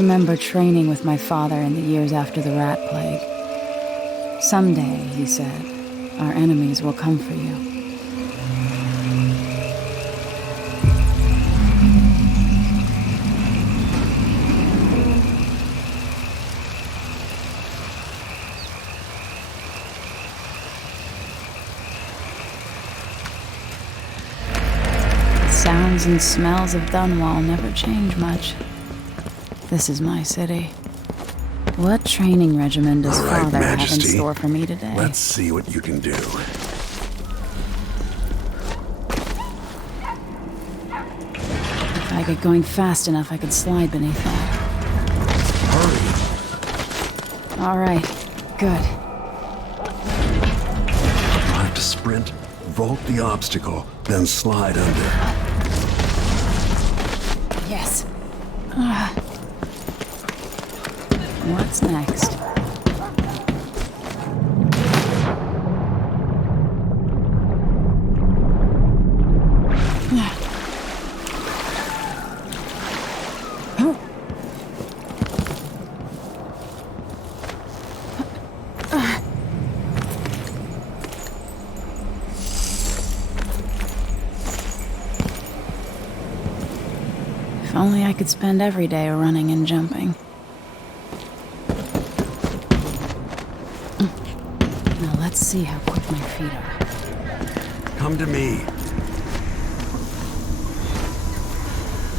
remember training with my father in the years after the rat plague. Someday, he said, our enemies will come for you. Sounds and smells of Dunwall never change much. This is my city. What training regimen does Father have in store for me today? Let's see what you can do. If I get going fast enough, I could slide beneath that. Hurry! All right, good. You'll have to sprint, vault the obstacle, then slide under. Yes. What's next? If only I could spend every day running and jumping. Now let's see how quick my feet are. Come to me.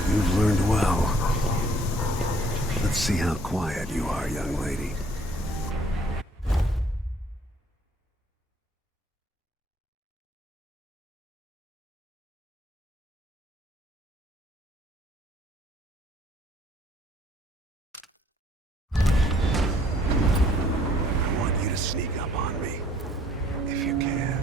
You've learned well. Let's see how quiet you are, young lady. Sneak up on me, if you can.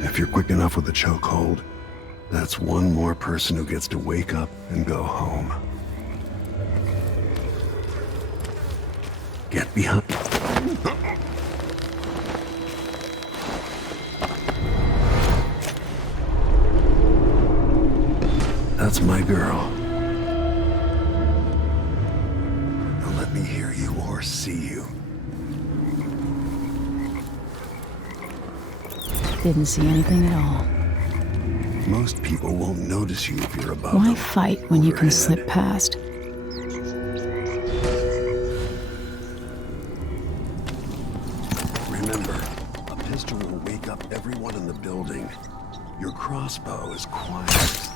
If you're quick enough with the chokehold, that's one more person who gets to wake up and go home. Get behind. That's my girl. Don't let me hear you or see you. Didn't see anything at all. Most people won't notice you if you're above Why them. fight when you can Overhead. slip past? Remember, a pistol will wake up everyone in the building. Your crossbow is quiet.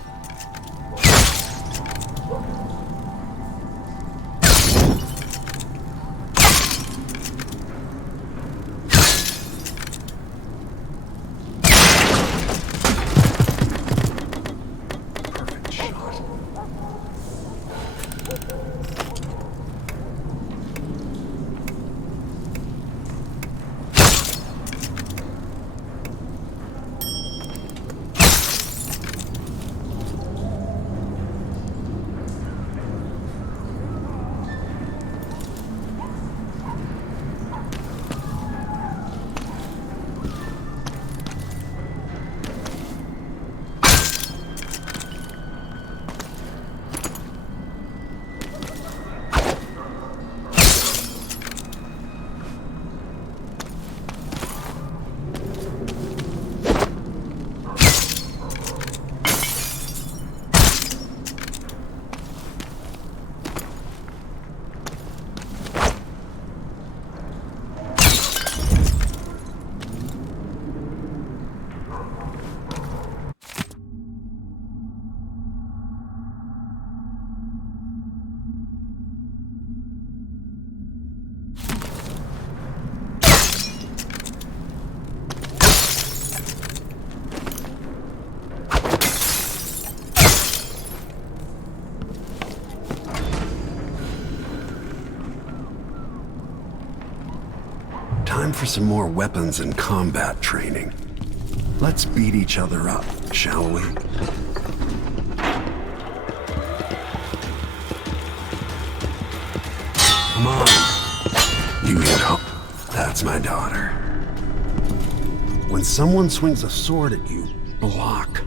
time for some more weapons and combat training. Let's beat each other up, shall we? Come on. You hit home. That's my daughter. When someone swings a sword at you, block.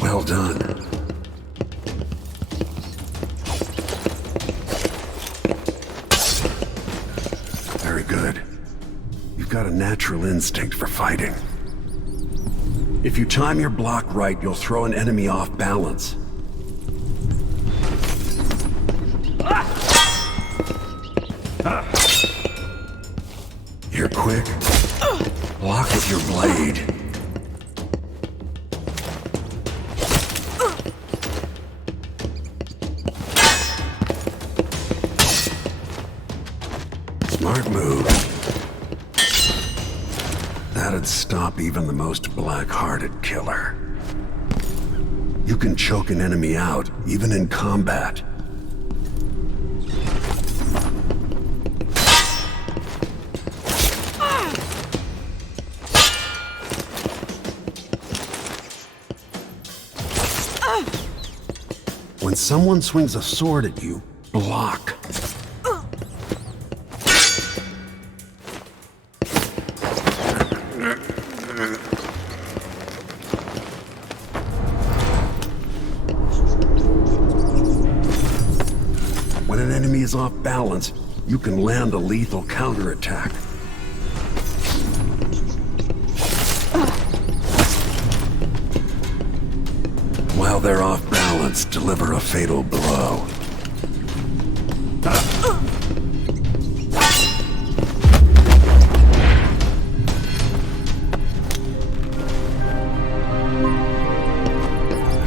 Well done. Very good. You've got a natural instinct for fighting. If you time your block right, you'll throw an enemy off balance. You're quick. Block with your blade. Smart move. That'd stop even the most black-hearted killer. You can choke an enemy out, even in combat. When someone swings a sword at you, block. When an enemy is off balance, you can land a lethal counterattack. While they're off balance, deliver a fatal blow.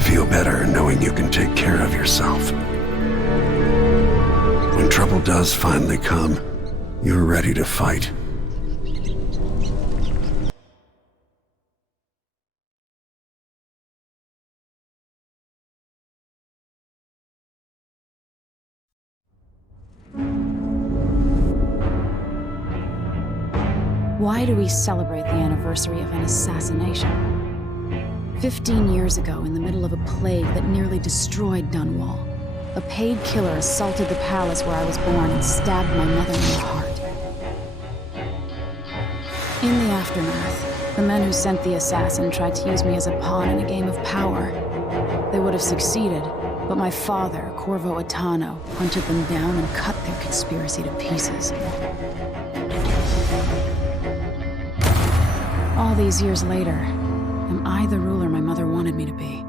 Feel better knowing you can take care of yourself. When trouble does finally come, you're ready to fight. Why do we celebrate the anniversary of an assassination? 15 years ago, in the middle of a plague that nearly destroyed Dunwall, a paid killer assaulted the palace where I was born and stabbed my mother in the heart. In the aftermath, the men who sent the assassin tried to use me as a pawn in a game of power. They would have succeeded, but my father, Corvo Atano, hunted them down and cut their conspiracy to pieces. All these years later, am I the ruler my mother wanted me to be?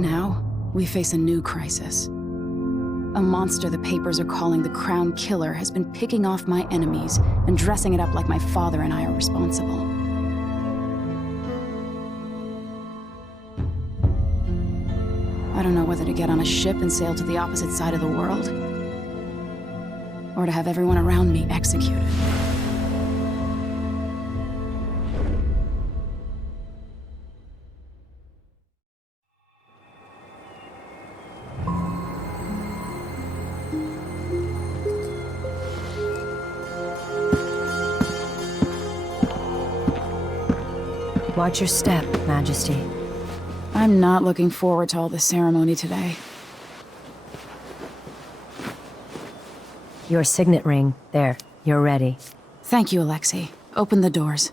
Now, we face a new crisis. A monster the papers are calling the Crown Killer has been picking off my enemies and dressing it up like my father and I are responsible. I don't know whether to get on a ship and sail to the opposite side of the world, or to have everyone around me executed. Watch your step, Majesty. I'm not looking forward to all this ceremony today. Your signet ring. There, you're ready. Thank you, Alexei. Open the doors.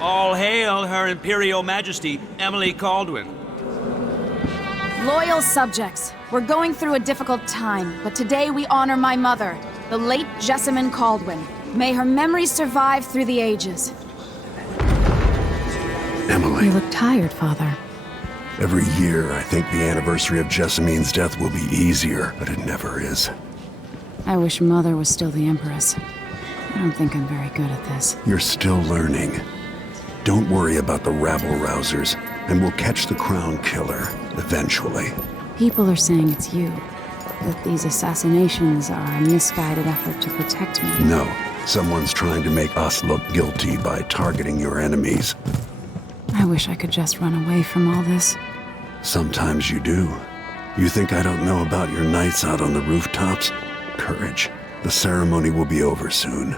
All hail Her Imperial Majesty, Emily Caldwin. Loyal subjects, we're going through a difficult time, but today we honor my mother, the late Jessamine Caldwin. May her memory survive through the ages. Emily. You look tired, Father. Every year, I think the anniversary of Jessamine's death will be easier, but it never is. I wish Mother was still the Empress. I don't think I'm very good at this. You're still learning. Don't worry about the rabble-rousers, and we'll catch the Crown Killer, eventually. People are saying it's you. That these assassinations are a misguided effort to protect me. No, Someone's trying to make us look guilty by targeting your enemies. I wish I could just run away from all this. Sometimes you do. You think I don't know about your nights out on the rooftops? Courage. The ceremony will be over soon.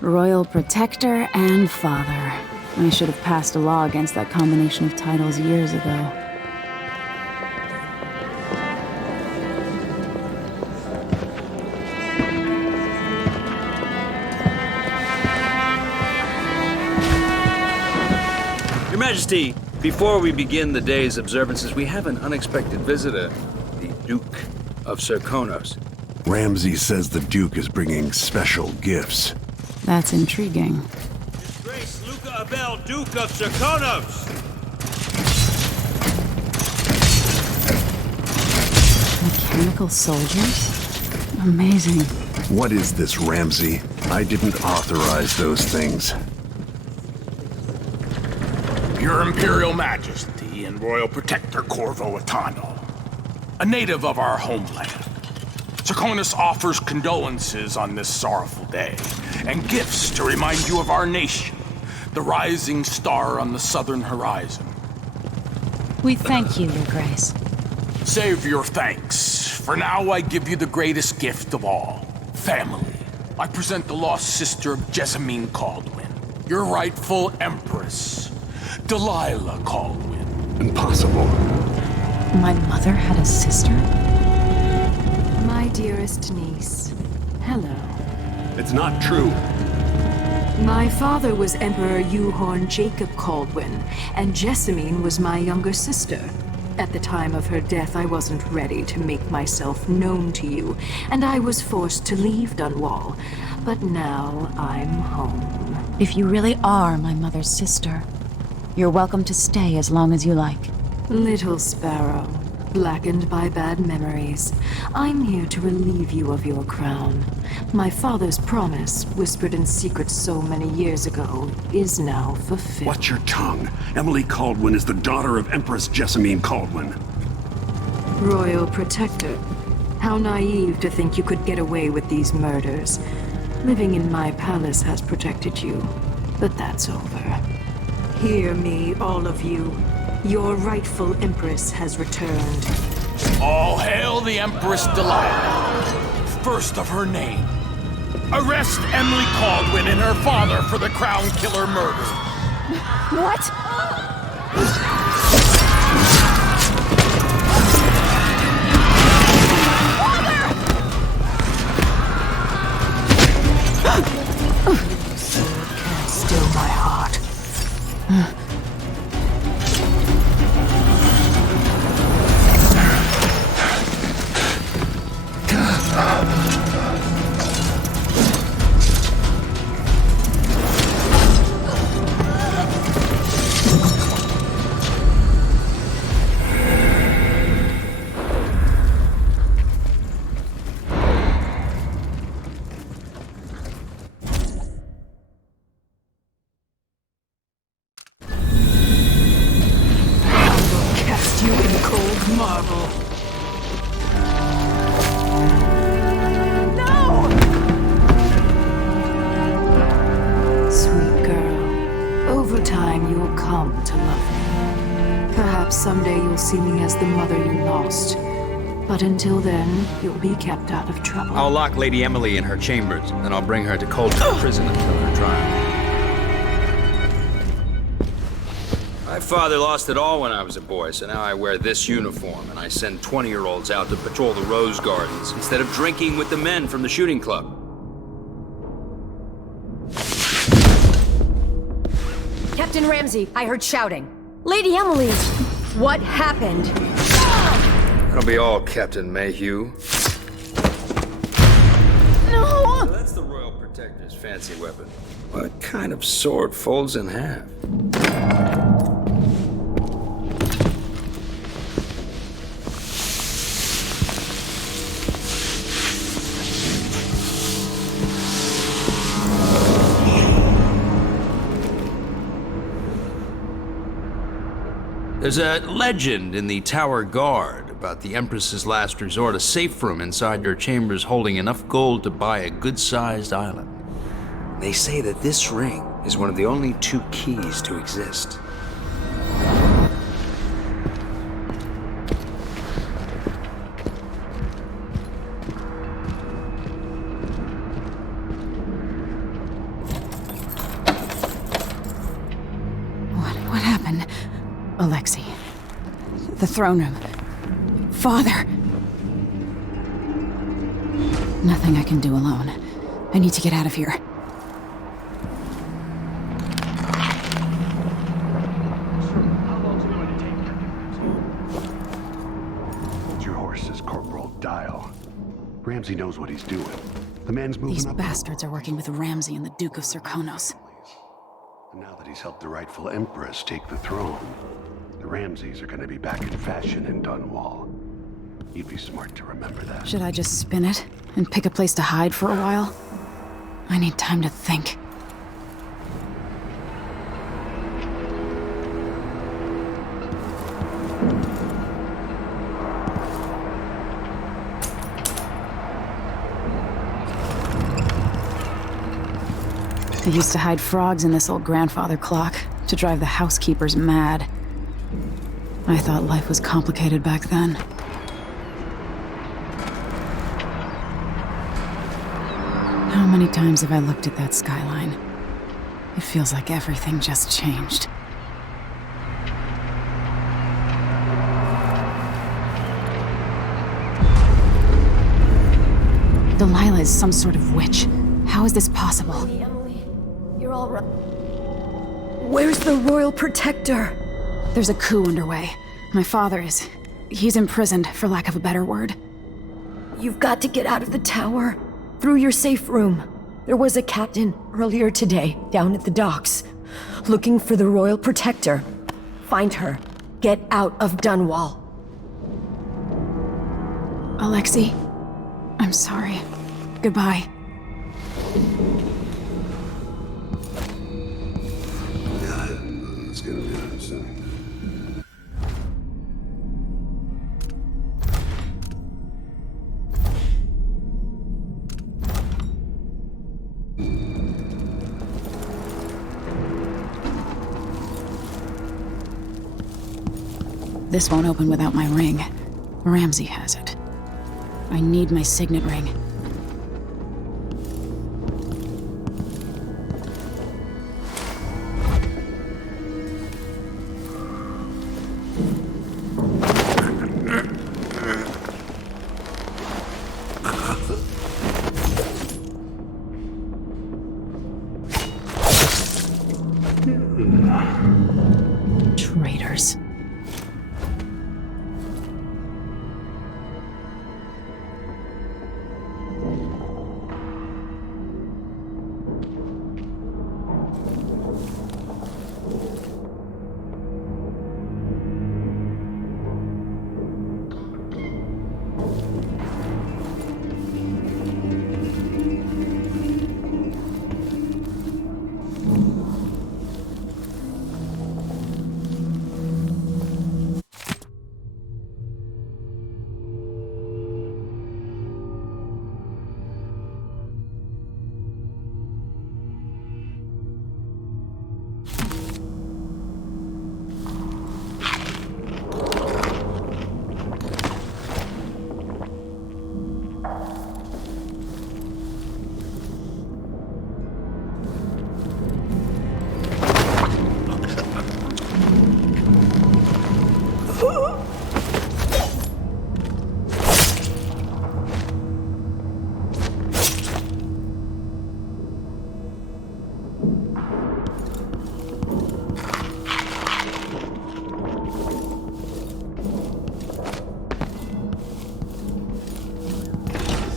Royal Protector and Father. I should have passed a law against that combination of titles years ago. Your Majesty, before we begin the day's observances, we have an unexpected visitor, the Duke of Serkonos. Ramsey says the Duke is bringing special gifts. That's intriguing. His Grace Luca Abel, Duke of Serkonos! Mechanical soldiers? Amazing. What is this, Ramsey? I didn't authorize those things. Your Imperial Majesty and Royal Protector Corvo Atano, a native of our homeland. Serkonos offers condolences on this sorrowful day, and gifts to remind you of our nation, the rising star on the southern horizon. We thank you, Your Grace. Save your thanks. For now, I give you the greatest gift of all, family. I present the lost sister of Jessamine Caldwin, your rightful empress, Delilah Caldwin. Impossible. My mother had a sister? My dearest niece, hello. It's not true. My father was Emperor Euhorn Jacob Caldwin, and Jessamine was my younger sister. At the time of her death, I wasn't ready to make myself known to you, and I was forced to leave Dunwall. But now I'm home. If you really are my mother's sister, you're welcome to stay as long as you like. Little sparrow, blackened by bad memories, I'm here to relieve you of your crown. My father's promise, whispered in secret so many years ago, is now fulfilled. Watch your tongue. Emily Caldwin is the daughter of Empress Jessamine Caldwin. Royal Protector, how naive to think you could get away with these murders. Living in my palace has protected you, but that's over. Hear me, all of you. Your rightful Empress has returned. All hail the Empress Delilah, first of her name. Arrest Emily Caldwin and her father for the Crown Killer murder. What? Can't still my heart. Someday you'll see me as the mother you lost. But until then, you'll be kept out of trouble. I'll lock Lady Emily in her chambers, then I'll bring her to Coldstream Prison until her trial. My father lost it all when I was a boy, so now I wear this uniform, and I send 20-year-olds out to patrol the rose gardens instead of drinking with the men from the shooting club. Captain Ramsey, I heard shouting. Lady Emily! What happened? That'll be all, Captain Mayhew. No! So that's the Royal Protector's fancy weapon. What kind of sword folds in half? There's a legend in the Tower Guard about the Empress's last resort, a safe room inside your chambers holding enough gold to buy a good-sized island. They say that this ring is one of the only 2 keys to exist. What happened? Alexei. The throne room. Father! Nothing I can do alone. I need to get out of here. Hold your horses, Corporal. Dial. Ramsey knows what he's doing. The man's moving These up. bastards are working with Ramsey and the Duke of Serkonos. And now that he's helped the rightful Empress take the throne, the Ramseys are gonna be back in fashion in Dunwall. You'd be smart to remember that. Should I just spin it and pick a place to hide for a while? I need time to think. I used to hide frogs in this old grandfather clock to drive the housekeepers mad. I thought life was complicated back then. How many times have I looked at that skyline? It feels like everything just changed. Delilah is some sort of witch. How is this possible? Emily, you're all right. Where's the Royal Protector? There's a coup underway. My father is... he's imprisoned, for lack of a better word. You've got to get out of the tower. Through your safe room. There was a captain earlier today down at the docks, looking for the Royal Protector. Find her. Get out of Dunwall. Alexei, I'm sorry. Goodbye. It's gonna be soon. This won't open without my ring. Ramsey has it. I need my signet ring. Traitors.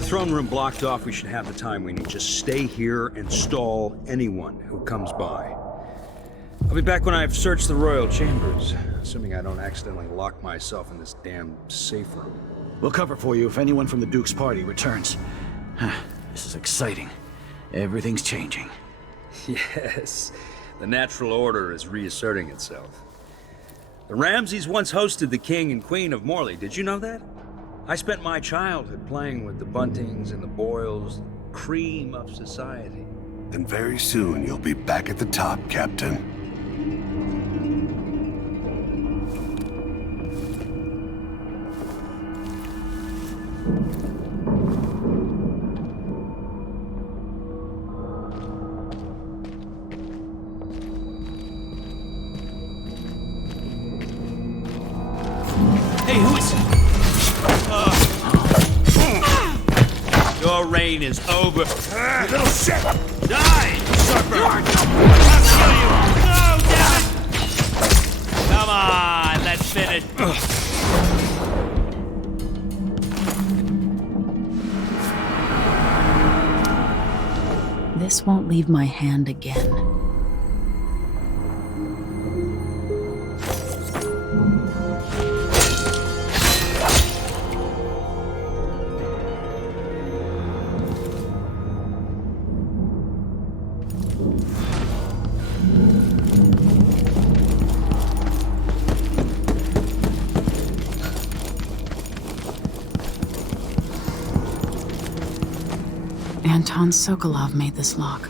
Throne room blocked off, we should have the time we need. Just stay here and stall anyone who comes by. I'll be back when I've searched the royal chambers, assuming I don't accidentally lock myself in this damn safe room. We'll cover for you if anyone from the Duke's party returns. This is exciting. Everything's changing. Yes, the natural order is reasserting itself. The Ramseys once hosted the King and Queen of Morley. Did you know that? I spent my childhood playing with the Buntings and the Boyles, cream of society. And very soon you'll be back at the top, Captain. Hey, who is... Your reign is over. You little shit! Die, usurper! I'll kill you! No, damn it! Come on, let's finish. This won't leave my hand again. Anton Sokolov made this lock.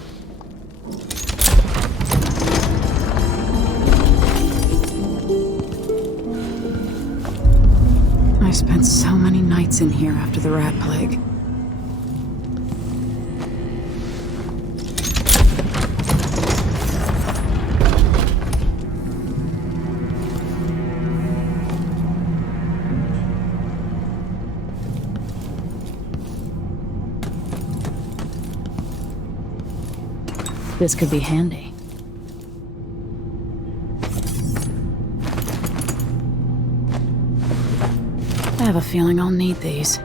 I spent so many nights in here after the rat plague. This could be handy. I have a feeling I'll need these.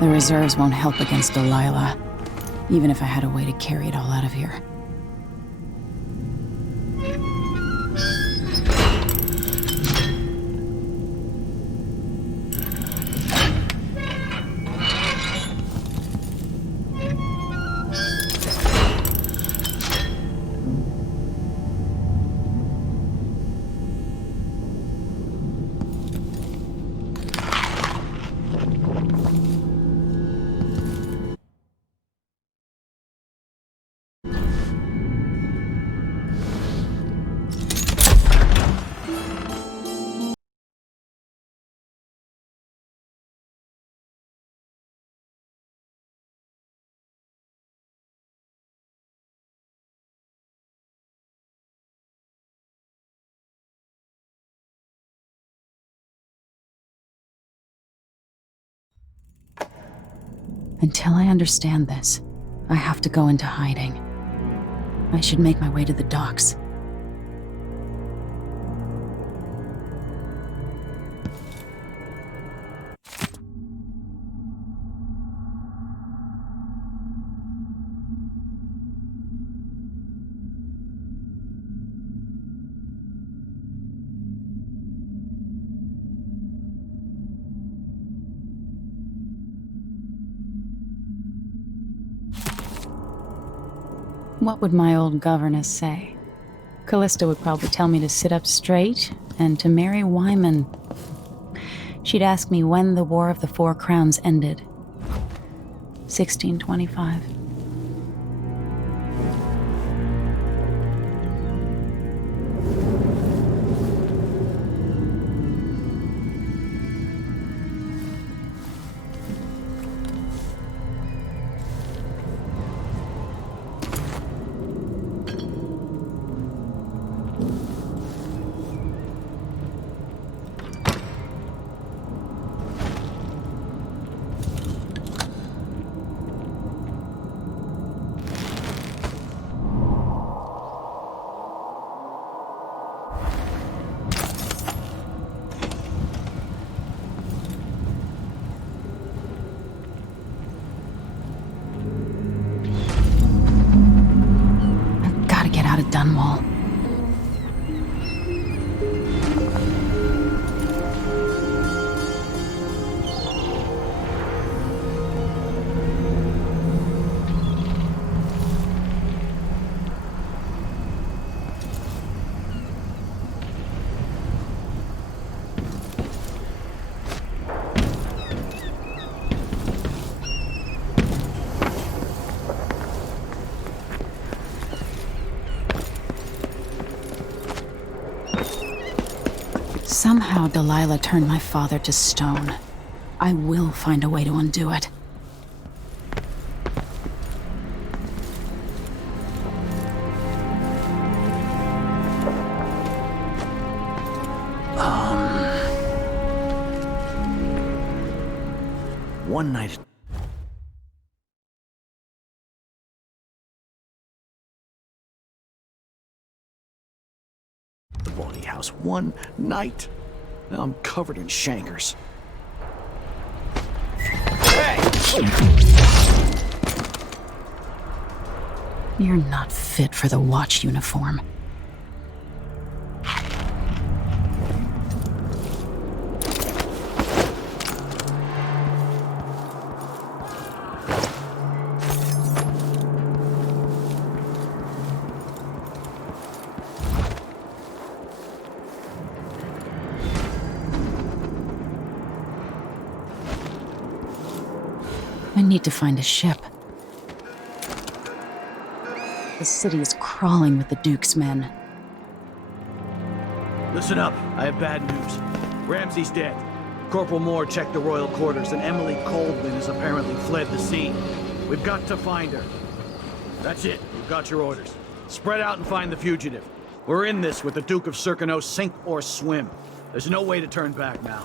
The reserves won't help against Delilah, even if I had a way to carry it all out of here. Until I understand this, I have to go into hiding. I should make my way to the docks. What would my old governess say? Callista would probably tell me to sit up straight and to marry Wyman. She'd ask me when the War of the Four Crowns ended. 1625. Dunwall. Somehow Delilah turned my father to stone. I will find a way to undo it. One night... the body house. One night. Now I'm covered in chancres. Hey! You're not fit for the watch uniform. I need to find a ship. The city is crawling with the Duke's men. Listen up, I have bad news. Ramsey's dead. Corporal Moore checked the royal quarters, and Emily Coldman has apparently fled the scene. We've got to find her. That's it, you've got your orders. Spread out and find the fugitive. We're in this with the Duke of Circano, sink or swim. There's no way to turn back now.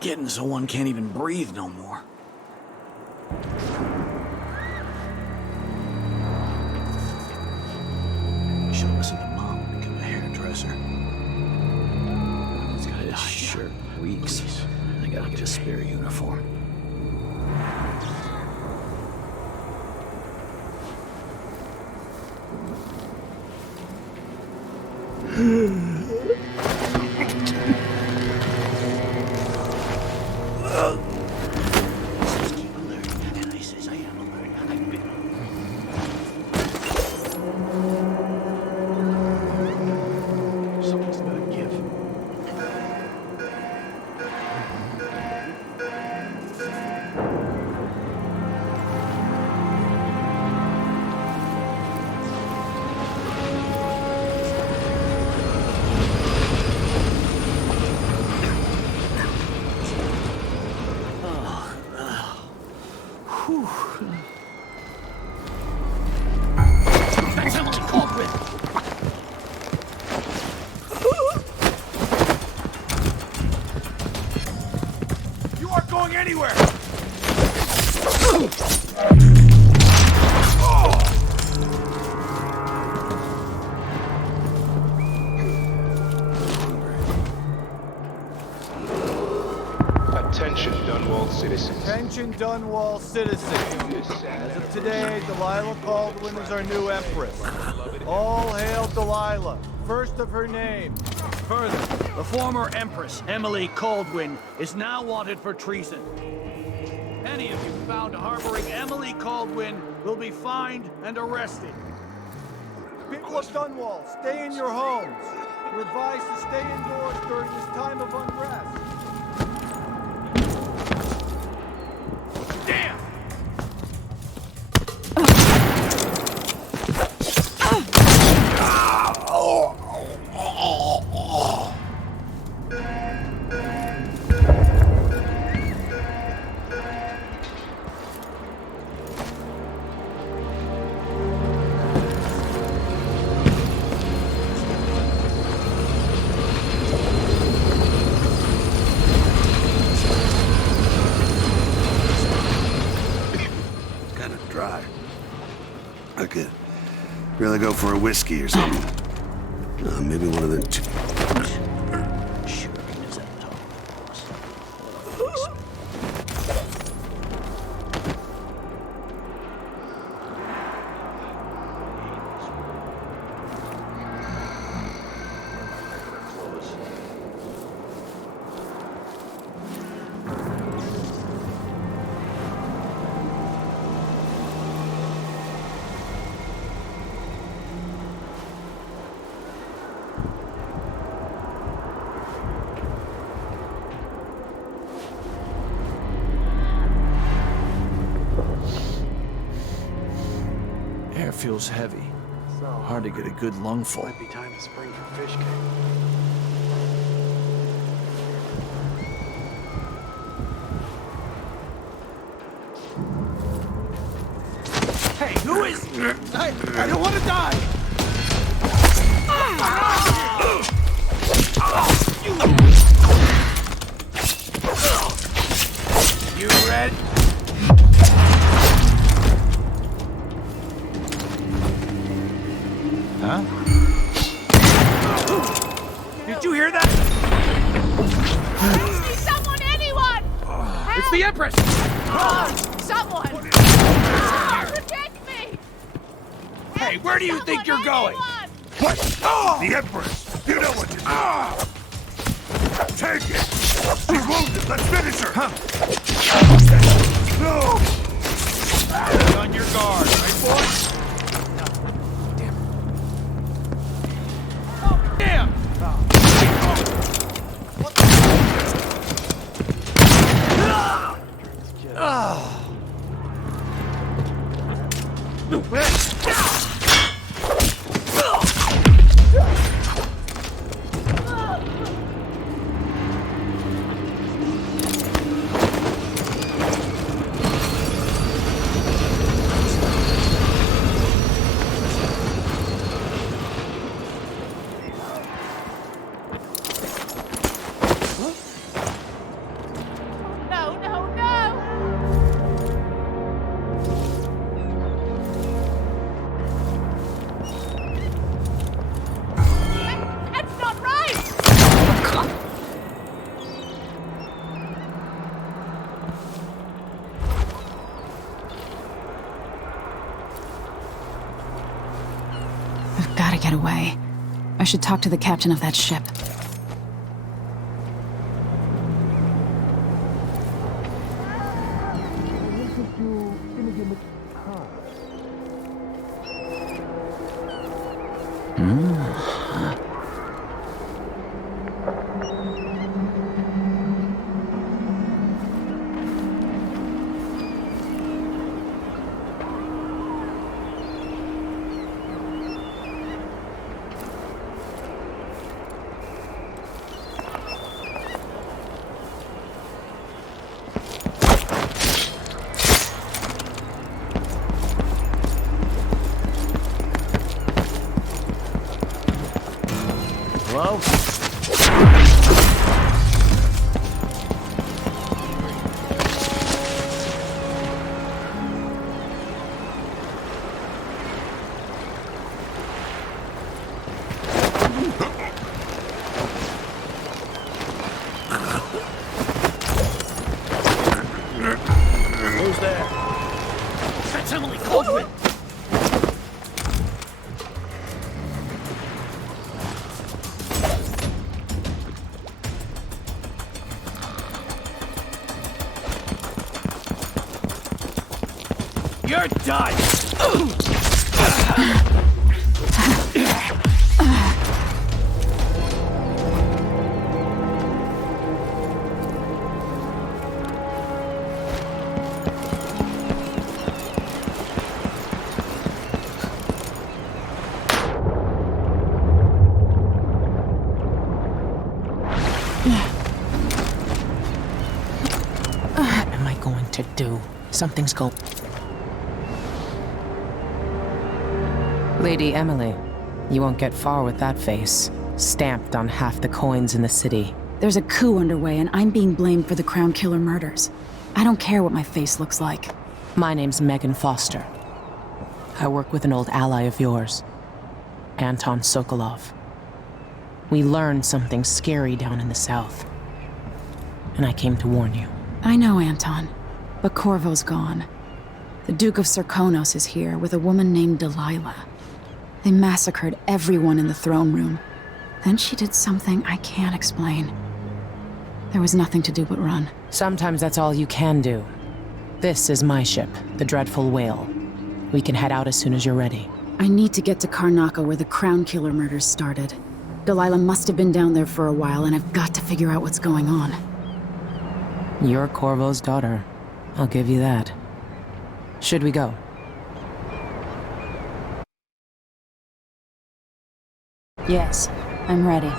Getting so one can't even breathe no more. Should listen to Mom and become a hairdresser. He's got his shirt weeks. I gotta get a spare uniform. Attention Dunwall citizens. As of today, Delilah Caldwin is our new empress. All hail Delilah, first of her name. Further, the former empress, Emily Caldwin, is now wanted for treason. Any of you found harboring Emily Caldwin will be fined and arrested. People of Dunwall, stay in your homes. You're advised to stay indoors during this time of unrest. Really go for a whiskey or something. Maybe one of the two. Air feels heavy. Hard to get a good lungful. Might be time to spring for fish cake. Hey, who is... I don't want to die! You ready? Huh? Did you hear that? Please, someone, anyone! It's the Empress! Someone! Protect me! Hey, where do you think you're going? Anyone! What? The Empress! You know what to do! Take it! She's wounded! Let's finish her! No! Be on your guard, right, boys? Damn! No, no, no! That's not right! I've got to get away. I should talk to the captain of that ship. Hello? Who's there? That's Emily Coldman! You're done! What am I going to do? Something's going... Lady Emily, you won't get far with that face. Stamped on half the coins in the city. There's a coup underway, and I'm being blamed for the Crown Killer murders. I don't care what my face looks like. My name's Megan Foster. I work with an old ally of yours. Anton Sokolov. We learned something scary down in the south. And I came to warn you. I know, Anton, but Corvo's gone. The Duke of Serkonos is here with a woman named Delilah. They massacred everyone in the throne room. Then she did something I can't explain. There was nothing to do but run. Sometimes that's all you can do. This is my ship, the Dreadful Whale. We can head out as soon as you're ready. I need to get to Karnaca where the Crown Killer murders started. Delilah must have been down there for a while, and I've got to figure out what's going on. You're Corvo's daughter. I'll give you that. Should we go? Yes, I'm ready.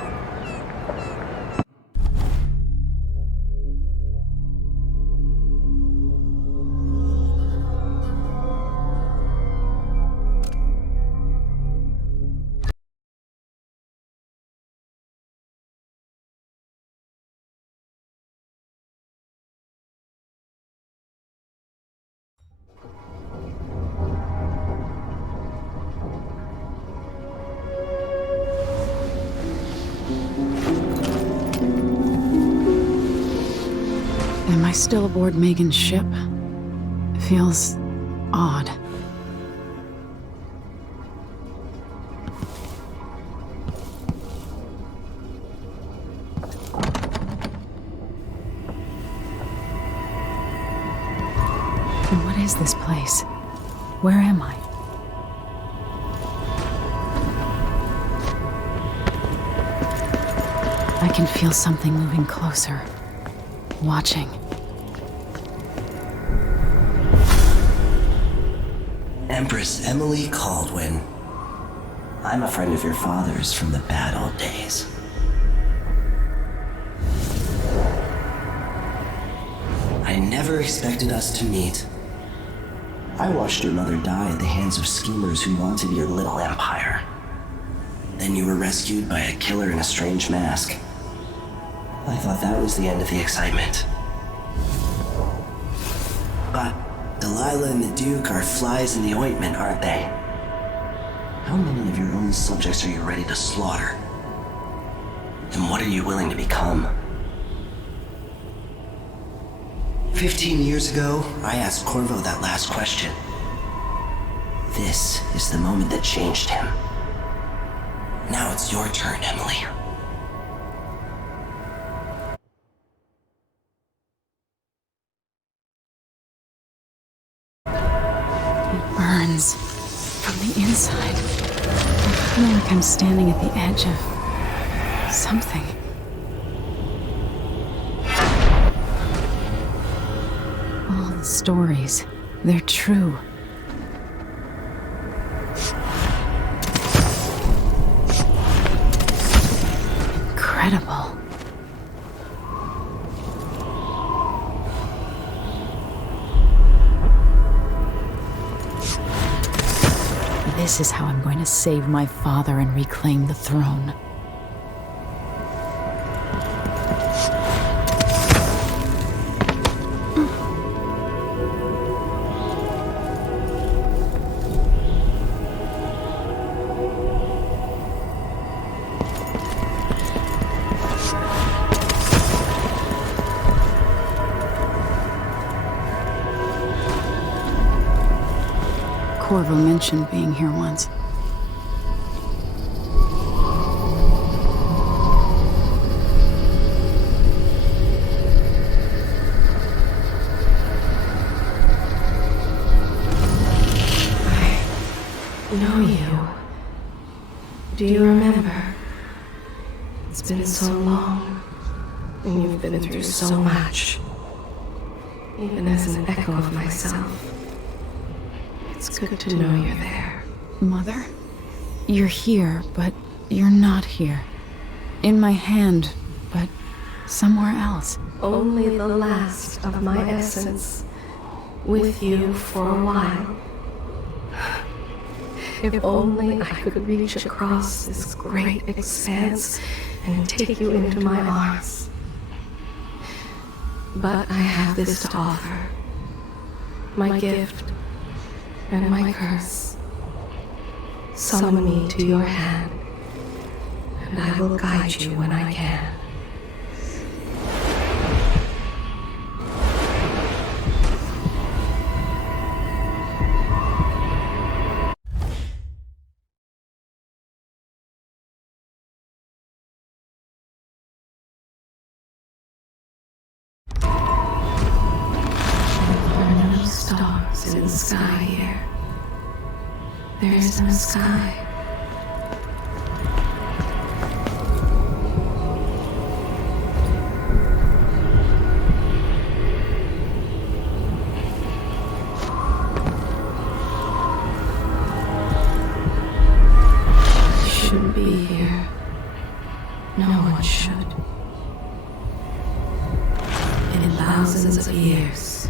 Am I still aboard Megan's ship? It feels odd. And what is this place? Where am I? I can feel something moving closer. Watching. Empress Emily Caldwin. I'm a friend of your father's from the bad old days. I never expected us to meet. I watched your mother die at the hands of schemers who wanted your little empire. Then you were rescued by a killer in a strange mask. I thought that was the end of the excitement. But Delilah and the Duke are flies in the ointment, aren't they? How many of your own subjects are you ready to slaughter? And what are you willing to become? 15 years ago, I asked Corvo that last question. This is the moment that changed him. Now it's your turn, Emily. Burns from the inside. I feel like I'm standing at the edge of something. All the stories, they're true. Incredible. This is how I'm going to save my father and reclaim the throne. Corvo mentioned being here once. I know you. Do you remember? It's been so long, and you've been through so much. Even as an echo of myself. It's good to know you're there. Mother? You're here, but you're not here. In my hand, but somewhere else. Only the last of my essence. With you for a while. If only I could reach across this great expanse and take you into my arms. But I have this to offer. My gift and my curse. Summon me to your hand, and I will guide you when I can. Stars in the sky here. There isn't a sky. I shouldn't be here. No one should. In thousands of years,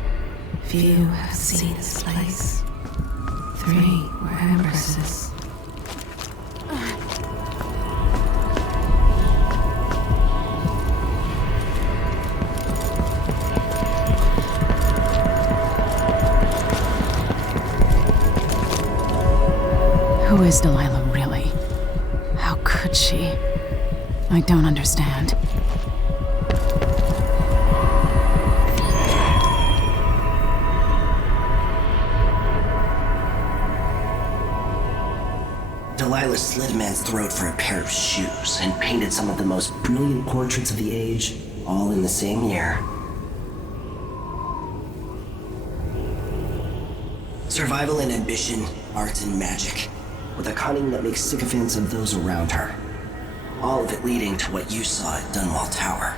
few have seen this place. 3 were empresses. Who is Delilah really? How could she? I don't understand. Delilah slit a man's throat for a pair of shoes and painted some of the most brilliant portraits of the age, all in the same year. Survival and ambition, art and magic, with a cunning that makes sycophants of those around her. All of it leading to what you saw at Dunwall Tower.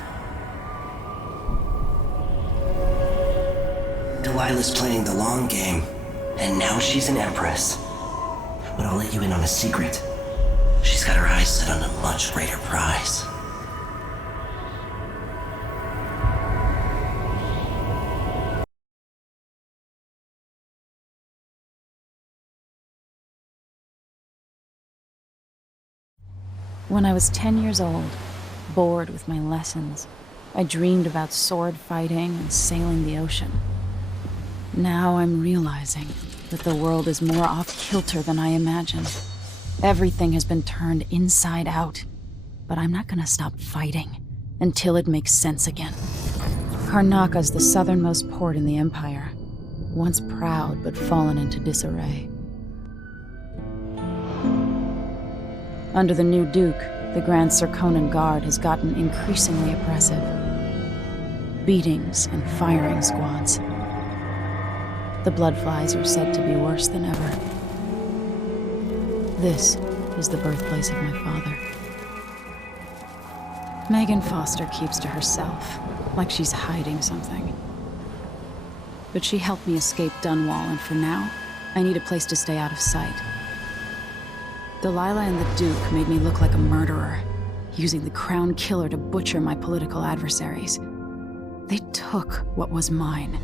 Delilah's playing the long game, and now she's an empress. But I'll let you in on a secret. She's got her eyes set on a much greater prize. When I was 10 years old, bored with my lessons, I dreamed about sword fighting and sailing the ocean. Now I'm realizing that the world is more off-kilter than I imagined. Everything has been turned inside out, but I'm not gonna stop fighting until it makes sense again. Karnaka's the southernmost port in the Empire, once proud but fallen into disarray. Under the new Duke, the Grand Serkonan Guard has gotten increasingly oppressive. Beatings and firing squads. The Bloodflies are said to be worse than ever. This is the birthplace of my father. Megan Foster keeps to herself, like she's hiding something. But she helped me escape Dunwall, and for now, I need a place to stay out of sight. Delilah and the Duke made me look like a murderer, using the Crown Killer to butcher my political adversaries. They took what was mine,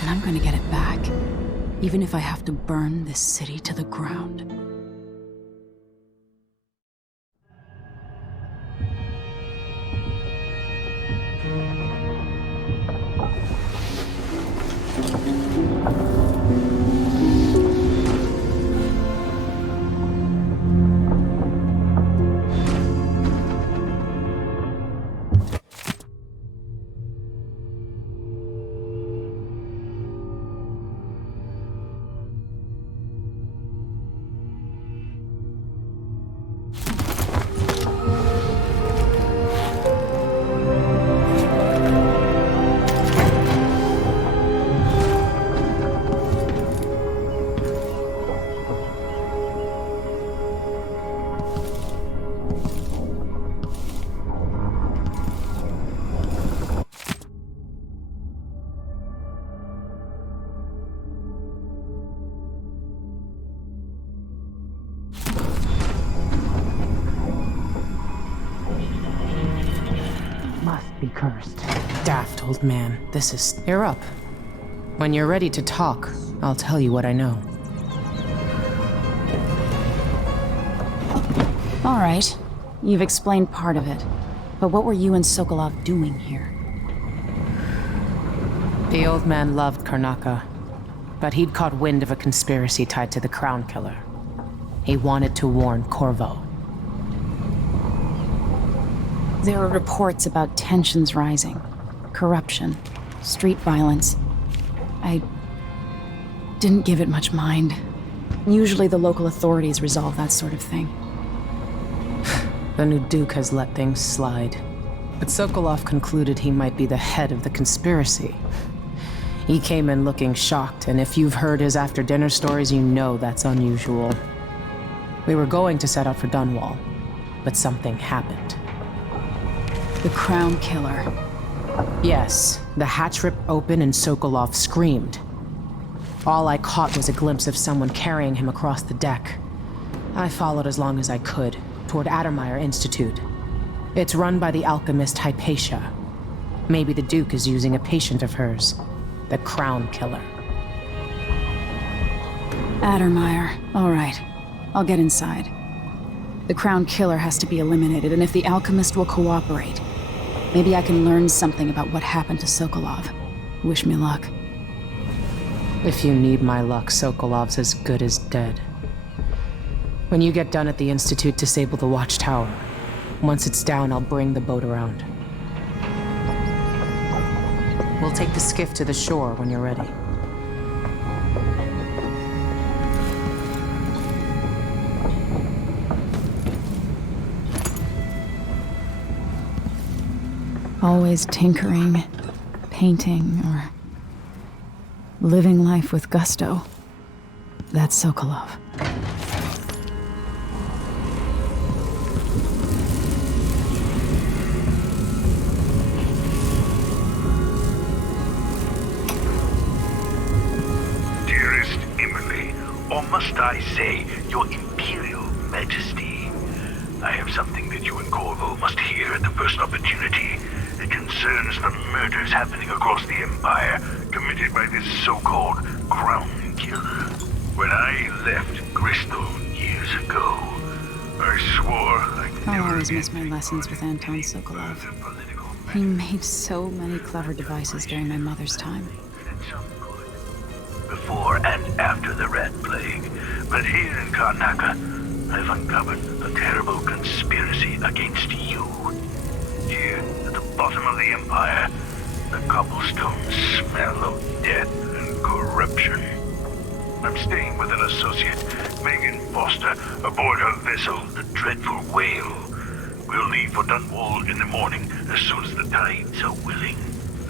and I'm gonna get it back, even if I have to burn this city to the ground. Be cursed. Daft old man, this is... You're up. When you're ready to talk, I'll tell you what I know. All right. You've explained part of it. But what were you and Sokolov doing here? The old man loved Karnaka, but he'd caught wind of a conspiracy tied to the Crown Killer. He wanted to warn Corvo. There are reports about tensions rising, corruption, street violence. I didn't give it much mind. Usually the local authorities resolve that sort of thing. The new Duke has let things slide. But Sokolov concluded he might be the head of the conspiracy. He came in looking shocked, and if you've heard his after-dinner stories, you know that's unusual. We were going to set out for Dunwall, but something happened. The Crown Killer. Yes, the hatch ripped open and Sokolov screamed. All I caught was a glimpse of someone carrying him across the deck. I followed as long as I could, toward Addermeyer Institute. It's run by the alchemist Hypatia. Maybe the Duke is using a patient of hers, the Crown Killer. Addermeyer. All right. I'll get inside. The Crown Killer has to be eliminated, and if the alchemist will cooperate, maybe I can learn something about what happened to Sokolov. Wish me luck. If you need my luck, Sokolov's as good as dead. When you get done at the Institute, disable the watchtower. Once it's down, I'll bring the boat around. We'll take the skiff to the shore when you're ready. Always tinkering, painting, or living life with gusto. That's Sokolov. Dearest Emily, or must I say, Your Imperial Majesty, I have something that you and Corvo must hear at the first opportunity. It concerns the murders happening across the Empire, committed by this so-called Crown Killer. When I left Crystal years ago, I swore I'd I'll never always again miss my lessons with Anton Sokolov. He made so many clever devices during my mother's time. Before and after the Rat Plague. But here in Karnaca, I've uncovered a terrible conspiracy against you. Here, at the bottom of the Empire, the cobblestones smell of death and corruption. I'm staying with an associate, Megan Foster, aboard her vessel, the Dreadful Whale. We'll leave for Dunwall in the morning, as soon as the tides are willing.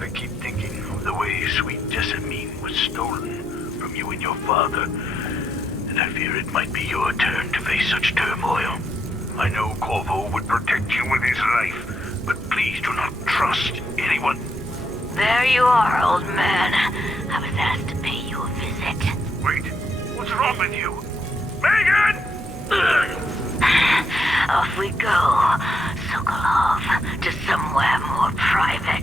I keep thinking of the way sweet Jessamine was stolen from you and your father, and I fear it might be your turn to face such turmoil. I know Corvo would protect you with his life, but please do not trust anyone. There you are, old man. I was asked to pay you a visit. Wait, what's wrong with you? Megan! Off we go, Sokolov, to somewhere more private.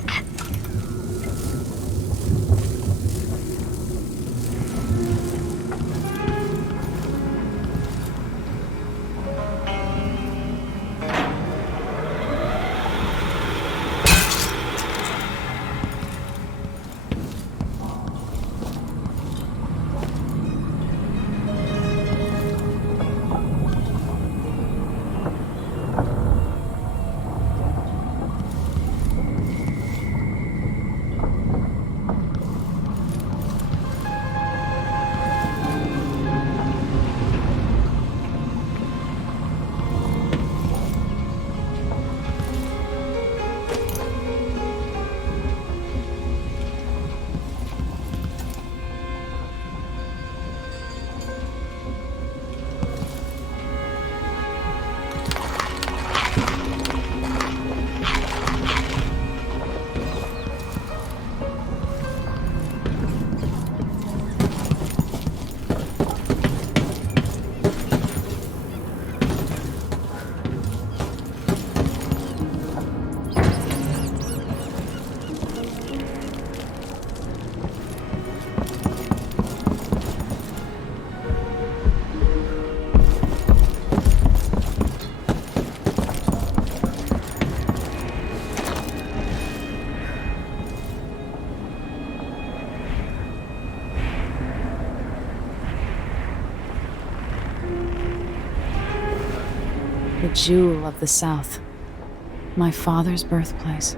The jewel of the South. My father's birthplace.